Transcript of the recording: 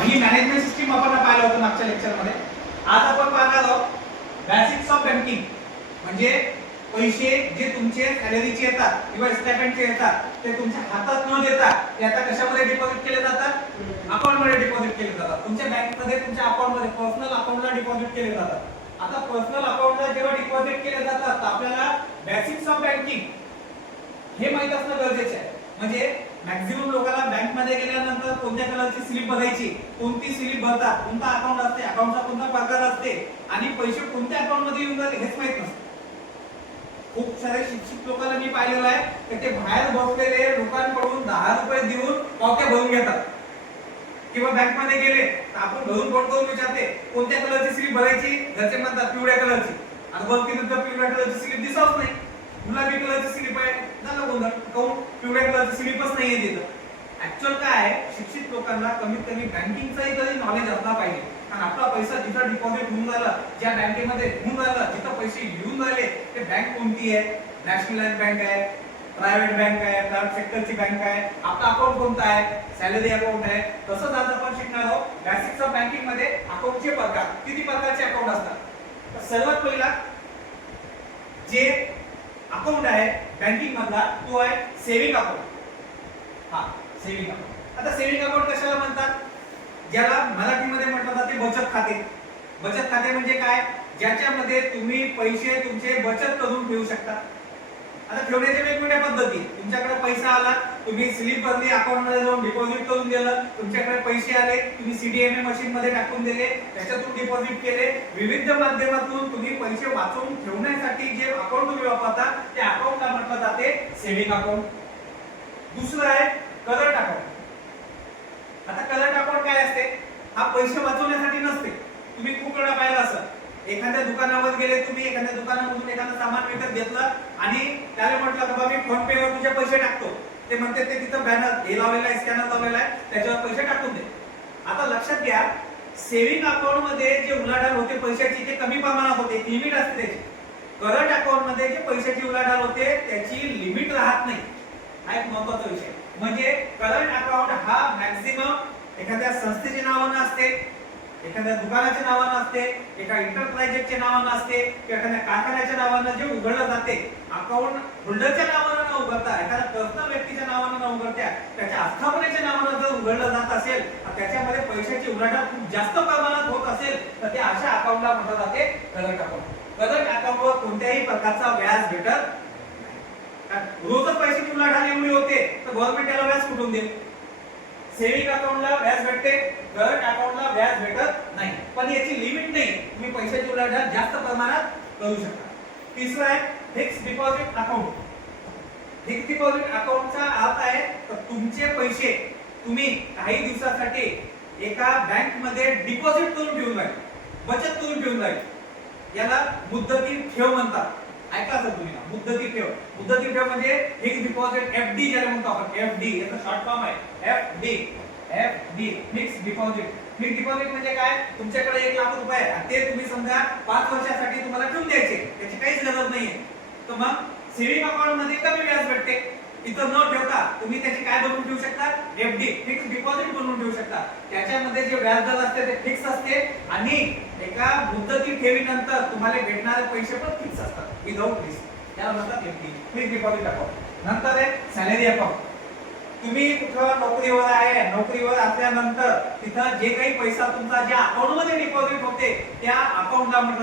ही management system आपण पाहिलं होतं मागच्या लेक्चर मध्ये. आज आपण पाहणार आहोत बेसिक्स ऑफ बँकिंग, म्हणजे पैसे जे तुमचे सॅलरीचे येतात किंवा स्टायपेंडचे येतात ते तुमच्या हातात न देता ते आता कशामध्ये डिपॉझिट केले जातात, अकाउंट मध्ये डिपॉझिट केले जातात. तुमच्या बँक मध्ये तुमच्या अकाउंट मध्ये पर्सनल अकाउंटला डिपॉझिट केले जातात. आता पर्सनल अकाउंटला जेव्हा डिपॉझिट केले जातात तर आपल्याला बेसिक्स ऑफ बँकिंग हे माहित असणं गरजेचं आहे. म्हणजे मॅक्झिमम लोकांना बँक मध्ये गेल्यानंतर कोणत्या कलरची स्लिप भरायची, कोणती स्लिप भरतात, कोणता अकाउंट असते, अकाउंटचा कोणता प्रकार असते आणि पैसे कोणत्या अकाउंट मध्ये येऊन जाते हेच माहित नसतं. खूप सारे शिक्षित लोकांना मी पाहिलेलं आहे की ते बाहेर बसलेले लोकांकडून 10 रुपये देऊन पावत्या भरून घेतात. किंवा बँक मध्ये गेले तर आपण घरून फोन करून विचारते कोणत्या कलरची स्लिप भरायची, घरचे म्हणतात पिवळ्या कलरची, आणि बघितलं पिवळ्या कलरची स्लिप दिसत नाही, गुलाबी कलरची स्लिप आहे, झालं गोंधळ. काऊन पिवळ्या कलरची स्लिपच नाहीये तिथं. ऍक्च्युअल काय आहे, शिक्षित लोकांना कमीत कमी बँकिंगचंही तरी नॉलेज असला पाहिजे. कारण आपला पैसा जिथं डिपॉझिट होऊन झाला, ज्या बँकेमध्ये होऊन झाला, जिथं पैसे येऊन झाले ते बँक कोणती आहे, नॅशनलाइज बँक आहे, प्रायव्हेट बँक आहे, प्रायव्हेट सेक्टरची बँक आहे, आपला अकाउंट कोणता आहे, सॅलरी अकाउंट आहे. तसंच आज आपण शिकणार आहोत बेसिक्स ऑफ बँकिंग मध्ये अकाउंटचे प्रकार. किती प्रकारचे अकाउंट असतात? तर सर्वात पहिला जे अकाउंट आहे बँकिंग मधला तो आहे सेव्हिंग अकाउंट. हा, सेव्हिंग अकाउंट. आता सेव्हिंग अकाउंट कशाला म्हणतात? ज्याला मराठीमध्ये म्हटलं जाते बचत खाते. बचत खाते म्हणजे काय? ज्याच्यामध्ये तुम्ही पैसे तुमचे बचत करून ठेवू शकता. आता ठेवण्याच्या वेगवेगळ्या पद्धती. तुमच्याकडे पैसा आला, तुम्ही स्लिप भरली, अकाउंट मध्ये जाऊन डिपॉझिट करून दिलं. तुमच्याकडे पैसे आले, तुम्ही सीडीएमए मशीन मध्ये टाकून दिले, त्याच्यातून डिपॉझिट केले. विविध माध्यमातून तुम्ही पैसे वाचवून ठेवण्यासाठी जे अकाउंट तुम्ही वापरता त्या अकाउंटला म्हटलं जाते सेव्हिंग अकाउंट. दुसरं आहे करंट अकाउंट. आता करंट अकाउंट काय असते? हा पैसे वाचवण्यासाठी नसते. तुम्ही खूप वेळा पाहिलं असं, एखाद्या दुकानावर गेले तुम्ही, एखाद्या दुकानामधून एखादं सामान विकत घेतलं आणि त्याला म्हटलं बाबा मी फोन पे वर तुझे पैसे टाकतो. ते म्हणते ते तिथं बॅनर हे लावलेला आहे, स्कॅनर लावलेला आहे, त्याच्यावर पैसे टाकून दे. आता लक्षात घ्या, सेव्हिंग अकाउंट मध्ये जे उलाढाल होते पैशाची ते कमी प्रमाणात होते, लिमिट असते त्याची. करंट अकाउंट मध्ये जे पैशाची उलाढाल होते त्याची लिमिट राहत नाही. हा एक महत्त्वाचा विषय. म्हणजे करंट अकाउंट हा मॅक्झिमम एखाद्या संस्थेच्या नावाने असते, एखाद्या दुकानाच्या नावाने असते, एका एंटरप्राइजेसच्या नावाने असते, एखाद्या कारखान्याच्या नावाने जे उघडलं जाते. अकाउंट होल्डरच्या नावाने न उघडता, एखाद्या पर्सनल व्यक्तीच्या नावाने न उघडता त्याच्या आस्थापनेच्या नावाने जर उघडलं जात असेल, त्याच्यामध्ये पैशाची उलाढाल खूप जास्त प्रमाणात होत असेल तर ते अशा अकाउंटला म्हटलं जाते करंट अकाउंट. करंट अकाउंटवर कोणत्याही प्रकारचा व्याज भेटत नाही. रोजच पैशाची उलाढाल एवढी होते तर गव्हर्नमेंट याला व्याज कुठून देईल? सेव्हिंग अकाउंटला व्याज भेटते, करंट अकाउंटला व्याज भेटत नाही. पण याची लिमिट नाही, तुम्ही पैशाची उलाढाल जास्त प्रमाणात करू शकता. तिसरं आहे fixed deposit account. Fixed deposit अकाउंटचा अर्थ आहे तर तुमचे पैसे तुम्ही काही दिवसासाठी एका बँक मध्ये डिपॉझिट करून ठेवून राहील, बचत करून ठेवून राहील. याला मुदती ठेव म्हणतात. ऐका असेल तुम्ही ना, मुदती ठेव. मुदती ठेव म्हणजे फिक्स्ड डिपॉझिट, एफडी ज्याला म्हणतो आपण. एफडी याचा शॉर्ट फॉर्म आहे FD. FD fixed deposit. Fixed deposit म्हणजे काय? तुमच्याकडे 1 लाख रुपये आहे, ते तुम्ही समजा 5 वर्षासाठी तुम्हाला ठेवून द्यायचे, त्याची काहीच गरज नाहीये. तर मग सेव्हिंग अकाउंट मध्ये कमी व्याज भेटते. इथं न ठेवता तुम्ही त्याची काय बनवून ठेवू शकता? एफडी फिक्स्ड डिपॉझिट बनवून ठेवू शकता. त्याच्यामध्ये जे व्याजदर असते ते फिक्स असते आणि एका मुदती ठेवीनंतर तुम्हाला भेटणारे पैसे पण फिक्स असतात विदाउट रिस्क. त्याला म्हणतात एफडी फिक्स्ड डिपॉझिट अकाउंट. नंतर आहे सॅलरी अकाउंट. तुम्ही कुठं नोकरीवर आहे, नोकरीवर असल्यानंतर तिथं जे काही पैसा तुमचा ज्या अकाउंट मध्ये डिपॉझिट होते त्या अकाउंटला म्हटलं